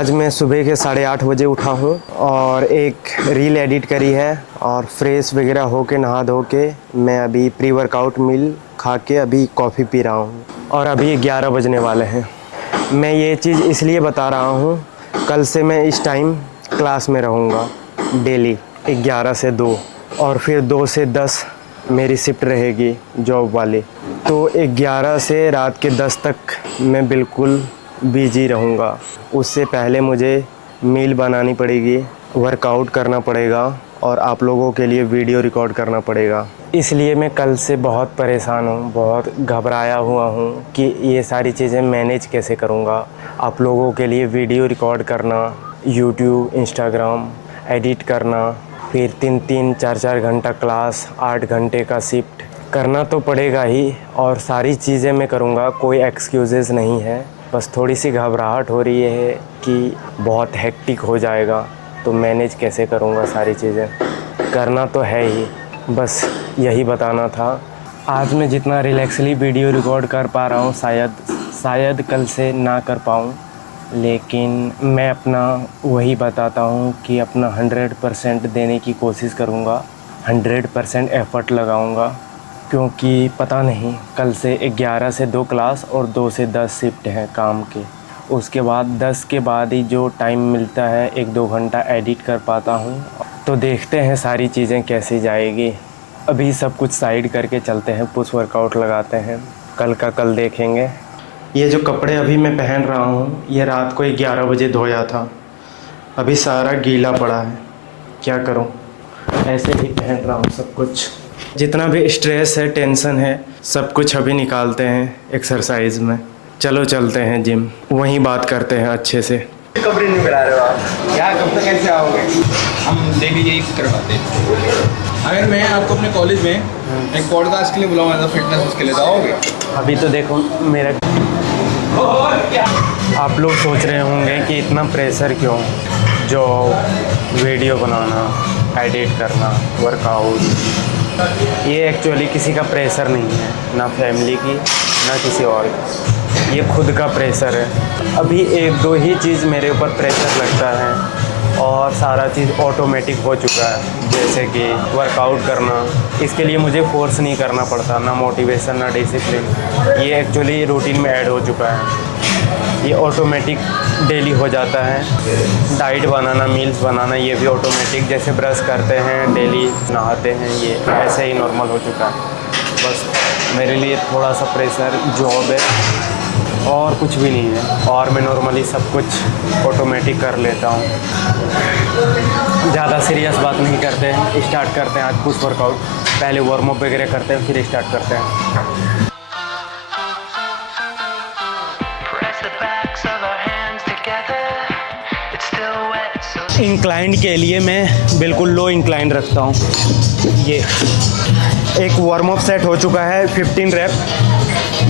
आज मैं सुबह के 8:30 बजे उठा हूँ और एक रील एडिट करी है और फ्रेश वगैरह होके नहा धो के मैं अभी प्री वर्कआउट मील खा के अभी कॉफ़ी पी रहा हूँ और अभी 11 बजने वाले हैं। मैं ये चीज़ इसलिए बता रहा हूँ, कल से मैं इस टाइम क्लास में रहूँगा डेली 11 से 2 और फिर 2 से 10 मेरी शिफ्ट रहेगी जॉब वाली। तो 11 से रात के 10 तक मैं बिल्कुल बिजी रहूँगा। उससे पहले मुझे मील बनानी पड़ेगी, वर्कआउट करना पड़ेगा और आप लोगों के लिए वीडियो रिकॉर्ड करना पड़ेगा। इसलिए मैं कल से बहुत परेशान हूँ, बहुत घबराया हुआ हूँ कि ये सारी चीज़ें मैनेज कैसे करूँगा। आप लोगों के लिए वीडियो रिकॉर्ड करना, यूट्यूब, इंस्टाग्राम एडिट करना, फिर 3-3, 4-4 घंटा क्लास, 8 घंटे का शिफ्ट करना तो पड़ेगा ही और सारी चीज़ें मैं करूँगा। कोई एक्सक्यूज़ेस नहीं है, बस थोड़ी सी घबराहट हो रही है कि बहुत हेक्टिक हो जाएगा तो मैनेज कैसे करूँगा। सारी चीज़ें करना तो है ही, बस यही बताना था। आज मैं जितना रिलैक्सली वीडियो रिकॉर्ड कर पा रहा हूँ शायद कल से ना कर पाऊँ, लेकिन मैं अपना वही बताता हूँ कि अपना 100% देने की कोशिश करूँगा, 100% एफ़र्ट लगाऊँगा, क्योंकि पता नहीं कल से 11 से 2 क्लास और 2 से 10 शिफ्ट हैं काम के। उसके बाद 10 के बाद ही जो टाइम मिलता है 1-2 घंटा एडिट कर पाता हूँ। तो देखते हैं सारी चीज़ें कैसी जाएगी। अभी सब कुछ साइड करके चलते हैं, पुश वर्कआउट लगाते हैं, कल का कल देखेंगे। ये जो कपड़े अभी मैं पहन रहा हूँ ये रात को 11 बजे धोया था, अभी सारा गीला पड़ा है। क्या करूँ, ऐसे ही पहन रहा हूँ सब कुछ। जितना भी स्ट्रेस है, टेंशन है, सब कुछ अभी निकालते हैं एक्सरसाइज में। चलो चलते हैं जिम, वहीं बात करते हैं अच्छे से। कपड़े नहीं करा रहे हो आप यार, कब तक कैसे आओगे? हम डेली यही करवाते हैं। अगर मैं आपको अपने कॉलेज में एक पॉडकास्ट के लिए बुलाऊंगा फिटनेस, उसके लिए तो आओगे? अभी तो देखो मेरा, आप लोग सोच रहे होंगे कि इतना प्रेशर क्यों, जो वीडियो बनाना, एडिट करना, वर्कआउट, ये एक्चुअली किसी का प्रेशर नहीं है, ना फैमिली की ना किसी और का, ये खुद का प्रेशर है। अभी 1-2 ही चीज़ मेरे ऊपर प्रेशर लगता है और सारा चीज़ ऑटोमेटिक हो चुका है, जैसे कि वर्कआउट करना। इसके लिए मुझे फोर्स नहीं करना पड़ता, ना मोटिवेशन ना डिसिप्लिन, ये एक्चुअली रूटीन में ऐड हो चुका है, ये ऑटोमेटिक डेली हो जाता है। डाइट बनाना, मील्स बनाना, ये भी ऑटोमेटिक, जैसे ब्रश करते हैं, डेली नहाते हैं, ये ऐसे ही नॉर्मल हो चुका है। बस मेरे लिए थोड़ा सा प्रेशर जॉब है और कुछ भी नहीं है, और मैं नॉर्मली सब कुछ ऑटोमेटिक कर लेता हूँ। ज़्यादा सीरियस बात नहीं करते हैं, स्टार्ट करते हैं आज पुश वर्कआउट। पहले वार्म अप वगैरह करते हैं, फिर स्टार्ट करते हैं। इंक्लाइंड के लिए मैं बिल्कुल लो इंक्लाइंड रखता हूँ। ये एक वार्म अप सेट हो चुका है 15 रेप।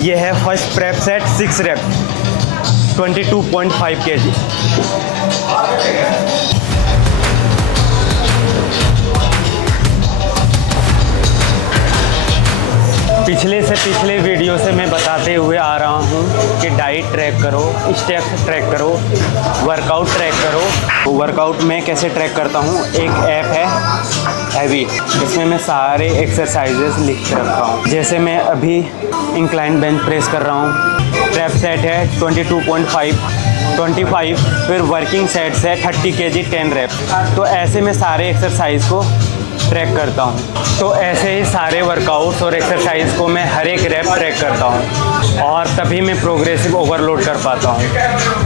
ये है first prep set 6 rape 22.5 kg। पिछले वीडियो से मैं बताते हुए आ रहा हूँ कि डाइट ट्रैक करो, स्टेप्स ट्रैक करो, वर्कआउट ट्रैक करो। वर्कआउट में कैसे ट्रैक करता हूँ, एक ऐप है हैवी, इसमें मैं सारे एक्सरसाइजेस लिख के रखा हूँ। जैसे मैं अभी इंक्लाइन बेंच प्रेस कर रहा हूँ, ट्रैप सेट है 25, फिर वर्किंग सेट्स है 30 kg 10 रेप। तो ऐसे मैं सारे एक्सरसाइज को ट्रैक करता हूँ। तो ऐसे ही सारे वर्कआउट्स और एक्सरसाइज को मैं हर एक रैप ट्रैक करता हूँ और तभी मैं प्रोग्रेसिव ओवरलोड कर पाता हूँ।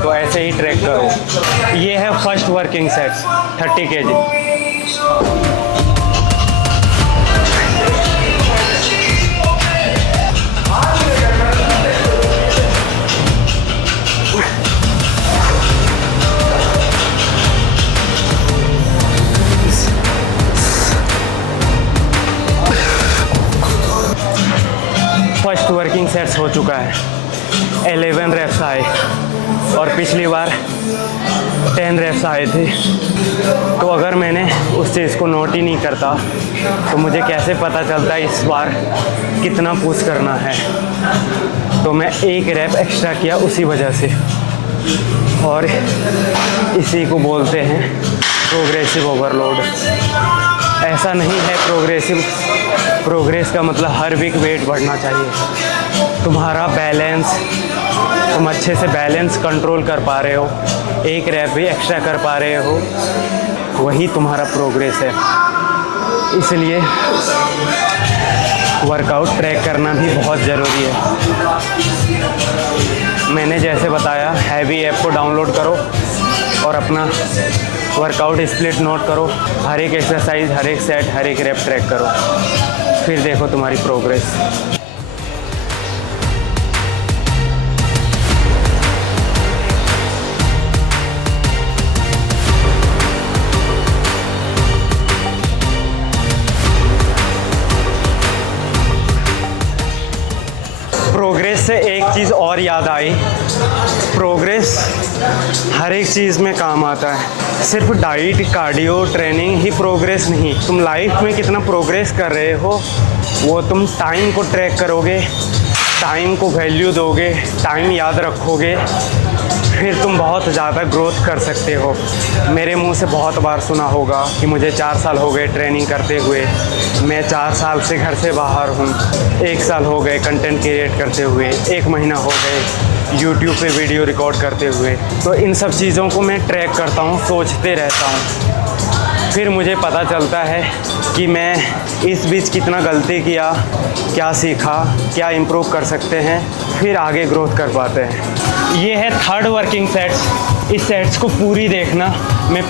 तो ऐसे ही ट्रैक करो। ये है first working sets 30 kg। First working sets हो चुका है, 11 रेप्स आए और पिछली बार 10 रेप्स आए थे। तो अगर मैंने उस चीज़ को नोट ही नहीं करता तो मुझे कैसे पता चलता इस बार कितना पुश करना है। तो मैं 1 रैप एक्स्ट्रा किया उसी वजह से। और इसी को बोलते हैं प्रोग्रेसिव ओवरलोड। ऐसा नहीं है प्रोग्रेस का मतलब हर वीक वेट बढ़ना चाहिए। तुम्हारा बैलेंस, तुम अच्छे से बैलेंस कंट्रोल कर पा रहे हो, एक रैप भी एक्स्ट्रा कर पा रहे हो, वही तुम्हारा प्रोग्रेस है। इसलिए वर्कआउट ट्रैक करना भी बहुत ज़रूरी है। मैंने जैसे बताया, हैवी ऐप को डाउनलोड करो और अपना वर्कआउट स्प्लिट नोट करो, हर एक एक्सरसाइज, हर एक सेट, हर एक रैप ट्रैक करो, फिर देखो तुम्हारी प्रोग्रेस। प्रोग्रेस से एक चीज़ और याद आई, प्रोग्रेस हर एक चीज़ में काम आता है। सिर्फ डाइट, कार्डियो, ट्रेनिंग ही प्रोग्रेस नहीं। तुम लाइफ में कितना प्रोग्रेस कर रहे हो, वो तुम टाइम को ट्रैक करोगे, टाइम को वैल्यू दोगे, टाइम याद रखोगे, फिर तुम बहुत ज़्यादा ग्रोथ कर सकते हो। मेरे मुंह से बहुत बार सुना होगा कि मुझे 4 साल हो गए ट्रेनिंग करते हुए, मैं 4 साल से घर से बाहर हूँ, 1 साल हो गए कंटेंट क्रिएट करते हुए, 1 महीना हो गए यूट्यूब पे वीडियो रिकॉर्ड करते हुए। तो इन सब चीज़ों को मैं ट्रैक करता हूँ, सोचते रहता हूँ, फिर मुझे पता चलता है कि मैं इस बीच कितना गलती किया, क्या सीखा, क्या इम्प्रूव कर सकते हैं, फिर आगे ग्रोथ कर पाते हैं। ये है 3rd वर्किंग सेट्स। इस सेट्स को पूरी देखना, मैं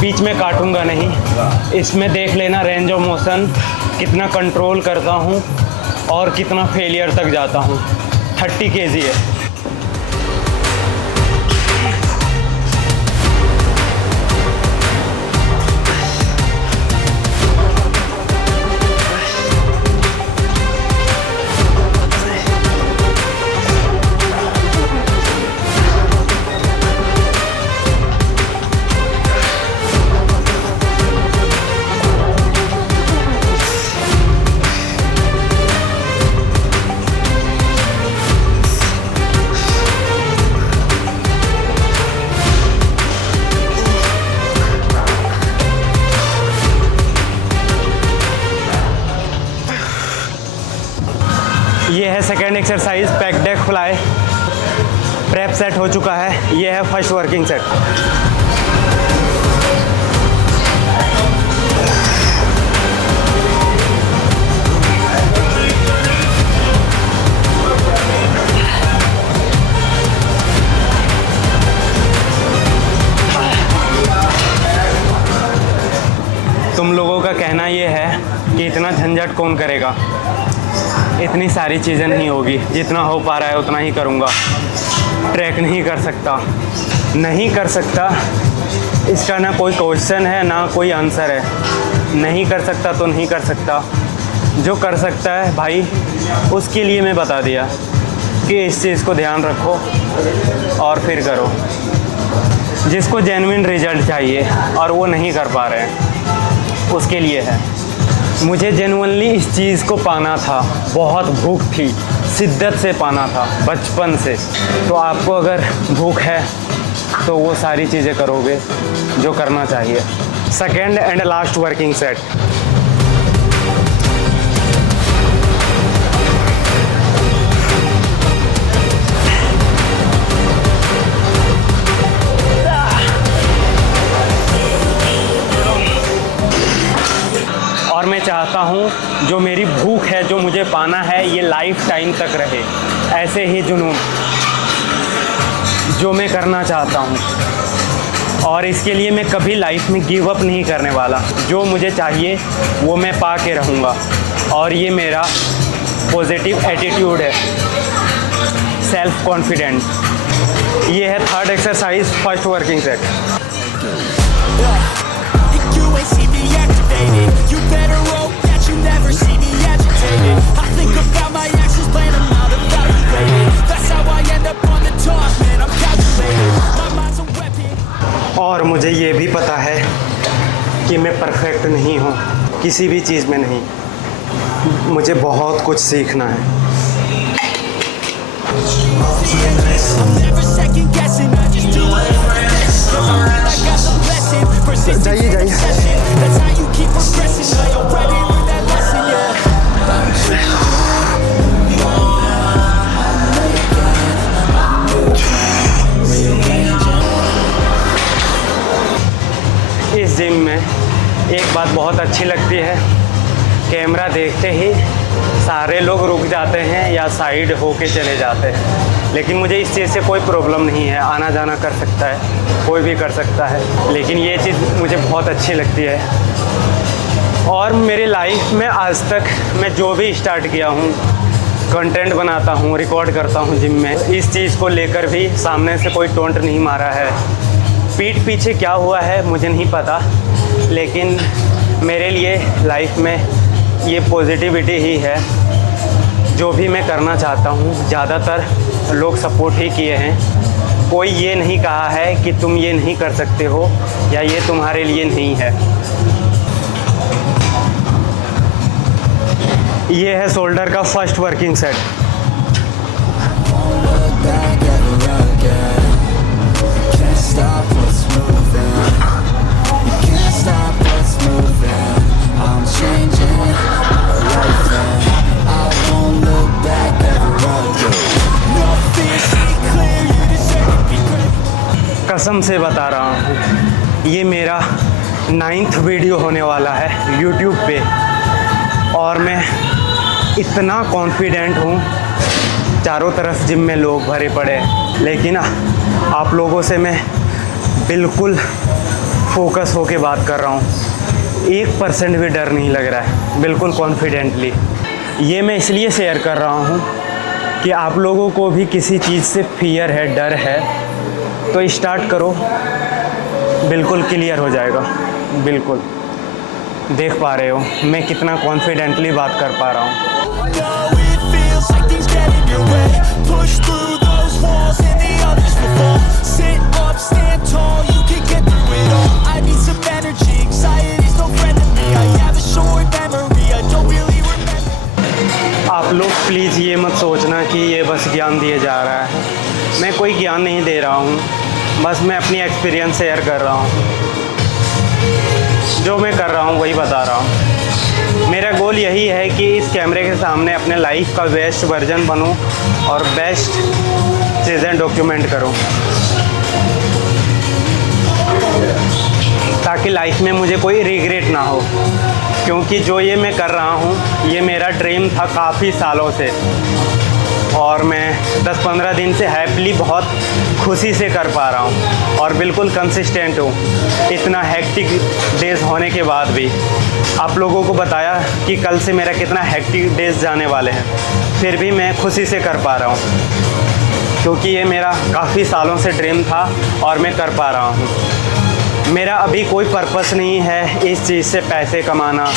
बीच में काटूंगा नहीं। इसमें देख लेना रेंज ऑफ मोशन कितना कंट्रोल करता हूँ और कितना फेलियर तक जाता हूँ। 30 kg है। ये है second exercise, pack deck fly. Prep set हो चुका है। ये है 1st वर्किंग सेट। तुम लोगों का कहना ये है कि इतना झंझट कौन करेगा, इतनी सारी चीज़ें नहीं होगी, जितना हो पा रहा है उतना ही करूँगा। ट्रैक नहीं कर सकता, इसका ना कोई क्वेश्चन है ना कोई आंसर है। नहीं कर सकता तो नहीं कर सकता, जो कर सकता है भाई उसके लिए मैं बता दिया कि इस चीज़ को ध्यान रखो और फिर करो। जिसको जेन्युइन रिजल्ट चाहिए और वो नहीं कर पा रहे हैं, उसके लिए है। मुझे जेन्युइनली इस चीज़ को पाना था, बहुत भूख थी, शिद्दत से पाना था बचपन से। तो आपको अगर भूख है तो वो सारी चीज़ें करोगे जो करना चाहिए। Second and last working set. और मैं चाहता हूँ जो मेरी भूख है, जो मुझे पाना है, ये लाइफ टाइम तक रहे। ऐसे ही जुनून जो मैं करना चाहता हूँ, और इसके लिए मैं कभी लाइफ में गिव अप नहीं करने वाला। जो मुझे चाहिए वो मैं पा के रहूँगा, और ये मेरा पॉजिटिव एटीट्यूड है, सेल्फ कॉन्फिडेंट। ये है 3rd exercise, 1st working set. You better hope that you never see me agitated. I think about my actions, plan them out, evaluated. That's how I end up on the top, man, I'm calculated. My mind's a weapon. और मुझे ये भी पता है कि मैं perfect नहीं हूँ, किसी भी चीज़ में नहीं। मुझे बहुत कुछ सीखना है। I'm never second guessing. do everything. Cause I feel I got the blessing. Persistence in obsession. That's how you keep progressing. I already learned that lesson, yeah. I'm changing. इस जिम में एक बात बहुत अच्छी लगती है, कैमरा देखते ही सारे लोग रुक जाते हैं या साइड होके चले जाते हैं, लेकिन मुझे इस चीज़ से कोई प्रॉब्लम नहीं है। आना जाना कर सकता है, कोई भी कर सकता है, लेकिन ये चीज़ मुझे बहुत अच्छी लगती है। और मेरी लाइफ में आज तक मैं जो भी स्टार्ट किया हूँ, कंटेंट बनाता हूँ, रिकॉर्ड करता हूँ जिम में, इस चीज़ को लेकर भी सामने से कोई टोंट नहीं मारा है। पीठ पीछे क्या हुआ है मुझे नहीं पता, लेकिन मेरे लिए लाइफ में ये पॉजिटिविटी ही है। जो भी मैं करना चाहता हूँ ज़्यादातर लोग सपोर्ट ही किए हैं। कोई ये नहीं कहा है कि तुम ये नहीं कर सकते हो या ये तुम्हारे लिए नहीं है। ये है शोल्डर का first working set. Stop what's moving. You can't stop what's moving. I'm changing my life and I won't look back ever again. Nothing see clear, you deserve to be great. कसम से बता रहा हूँ, ये मेरा 9th video होने वाला है YouTube पे, और मैं इतना कॉन्फिडेंट हूँ। चारों तरफ जिम में लोग भरे पड़े, लेकिन आप लोगों से मैं बिल्कुल फोकस होके बात कर रहा हूँ। 1% भी डर नहीं लग रहा है, बिल्कुल कॉन्फिडेंटली। ये मैं इसलिए शेयर कर रहा हूँ कि आप लोगों को भी किसी चीज़ से फियर है, डर है, तो स्टार्ट करो, बिल्कुल क्लियर हो जाएगा। बिल्कुल देख पा रहे हो मैं कितना कॉन्फिडेंटली बात कर पा रहा हूँ। Push through those walls and the others will fall. Sit up, stand tall, you can get through it all. I need some energy, anxiety's no friend to me. I have a short memory, I don't really remember. आप लोग please ये मत सोचना कि ये बस ज्ञान दिए जा रहा है। मैं कोई ज्ञान नहीं दे रहा हूँ, बस मैं अपनी एक्सपीरियंस शेयर कर रहा हूँ। जो मैं कर रहा हूँ वही बता रहा हूँ। मेरा गोल यही है कि इस कैमरे के सामने अपने लाइफ का बेस्ट वर्जन बनूं और बेस्ट चीज़ें डॉक्यूमेंट करूं, ताकि लाइफ में मुझे कोई रिग्रेट ना हो। क्योंकि जो ये मैं कर रहा हूँ ये मेरा ड्रीम था काफ़ी सालों से, और मैं 10-15 दिन से हैप्पीली बहुत खुशी से कर पा रहा हूँ और बिल्कुल कंसिस्टेंट हूँ। इतना हेक्टिक डेज़ होने के बाद भी आप लोगों को बताया कि कल से मेरा कितना हेक्टिक डेज़ जाने वाले हैं, फिर भी मैं खुशी से कर पा रहा हूँ, क्योंकि ये मेरा काफ़ी सालों से ड्रीम था और मैं कर पा रहा हूँ। मेरा अभी कोई पर्पस नहीं है इस चीज़ से पैसे कमाना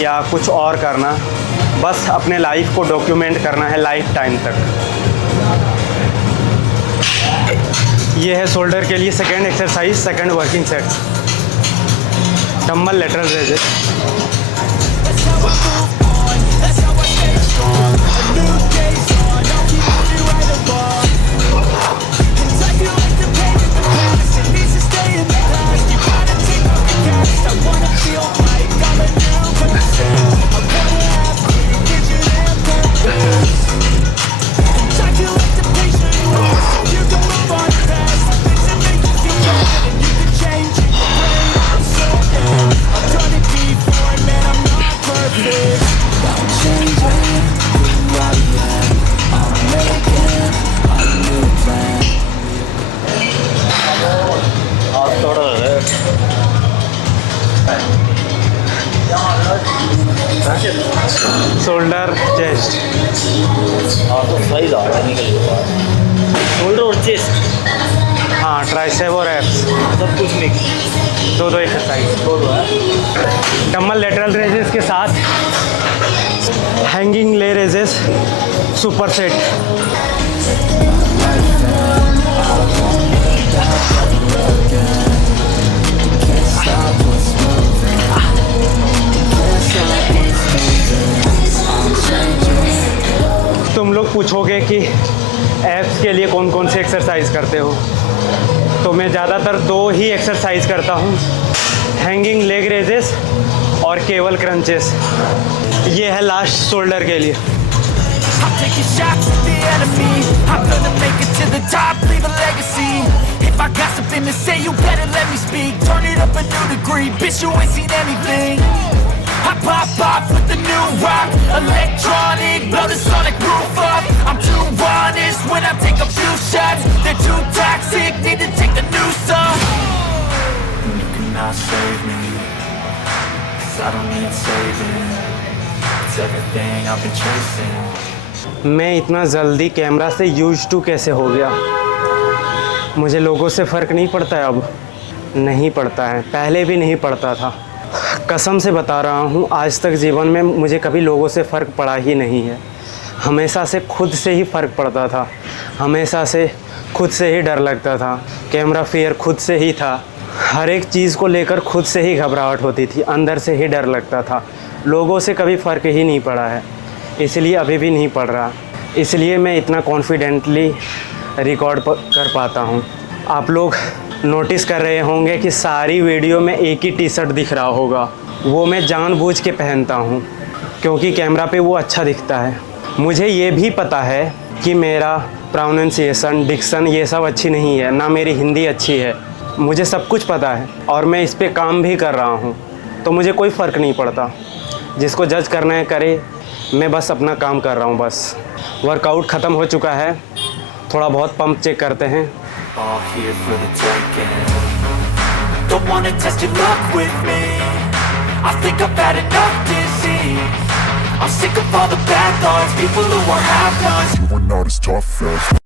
या कुछ और करना, बस अपने लाइफ को डॉक्यूमेंट करना है लाइफ टाइम तक। ये है शोल्डर के लिए second exercise, second working set, dumbbell lateral raises. Shoulder chest, तो साइज आ रहा है निकल के बाद शोल्डर और चेस्ट, हाँ ट्राइसेप और एब्स सब कुछ मिक्स, दो एक्सरसाइज। दो है। डंबल लेटरल रेजेस के साथ हैंगिंग ले रेजेस सुपर सेट। तुम लोग पूछोगे कि एब्स के लिए कौन कौन सी एक्सरसाइज करते हो, तो मैं ज़्यादातर 2 ही एक्सरसाइज करता हूँ, हैंगिंग लेग रेजेस और केबल क्रंचेस। ये है लास्ट शोल्डर के लिए। I'm taking shots at the enemy. I'm gonna make it to the top, leave a legacy. If I got something to say, you better let me speak. Turn it up a new degree, bitch, you ain't seen anything. I pop off with the new rock, electronic, blow the sonic roof up. I'm too honest when I take a few shots. They're too toxic, need to take the news off. You cannot save me, 'cause I don't need saving. It's everything I've been chasing. मैं इतना जल्दी camera से use to कैसे हो गया? मुझे लोगों से फ़र्क नहीं पड़ता है अब, नहीं पड़ता है, पहले भी नहीं पड़ता था। कसम से बता रहा हूँ, आज तक जीवन में मुझे कभी लोगों से फ़र्क पड़ा ही नहीं है। हमेशा से खुद से ही फ़र्क पड़ता था, हमेशा से खुद से ही डर लगता था, कैमरा फियर खुद से ही था, हर एक चीज़ को लेकर खुद से ही घबराहट होती थी, अंदर से ही डर लगता था। लोगों से कभी फ़र्क ही नहीं पड़ा है, इसलिए अभी भी नहीं पड़ रहा, इसलिए मैं इतना कॉन्फिडेंटली रिकॉर्ड कर पाता हूँ। आप लोग नोटिस कर रहे होंगे कि सारी वीडियो में एक ही टी शर्ट दिख रहा होगा, वो मैं जानबूझ के पहनता हूँ क्योंकि कैमरा पे वो अच्छा दिखता है। मुझे ये भी पता है कि मेरा प्रोनाउंसिएशन, डिक्शन ये सब अच्छी नहीं है, ना मेरी हिंदी अच्छी है, मुझे सब कुछ पता है और मैं इस पर काम भी कर रहा हूँ, तो मुझे कोई फ़र्क नहीं पड़ता। जिसको जज करना है करे, मैं बस अपना काम कर रहा हूँ। बस वर्कआउट ख़त्म हो चुका है, थोड़ा बहुत पंप चेक करते हैं। All here for the taking. Don't wanna test your luck with me. I think I've had enough disease. I'm sick of all the bad thoughts, people who are half-nots. You were not as tough as